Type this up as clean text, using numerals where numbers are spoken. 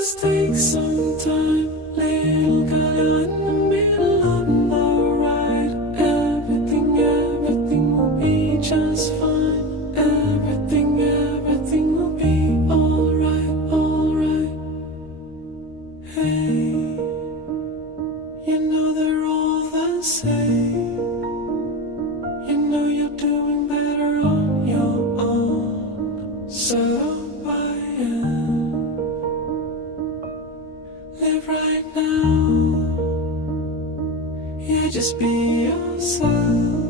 just take some time, little girl in the middle of the ride. Everything will be just fine. Everything will be alright, alright. Hey, you know they're all the same. You know you're doing better on your own. So I am. Live right now. Yeah, just be yourself.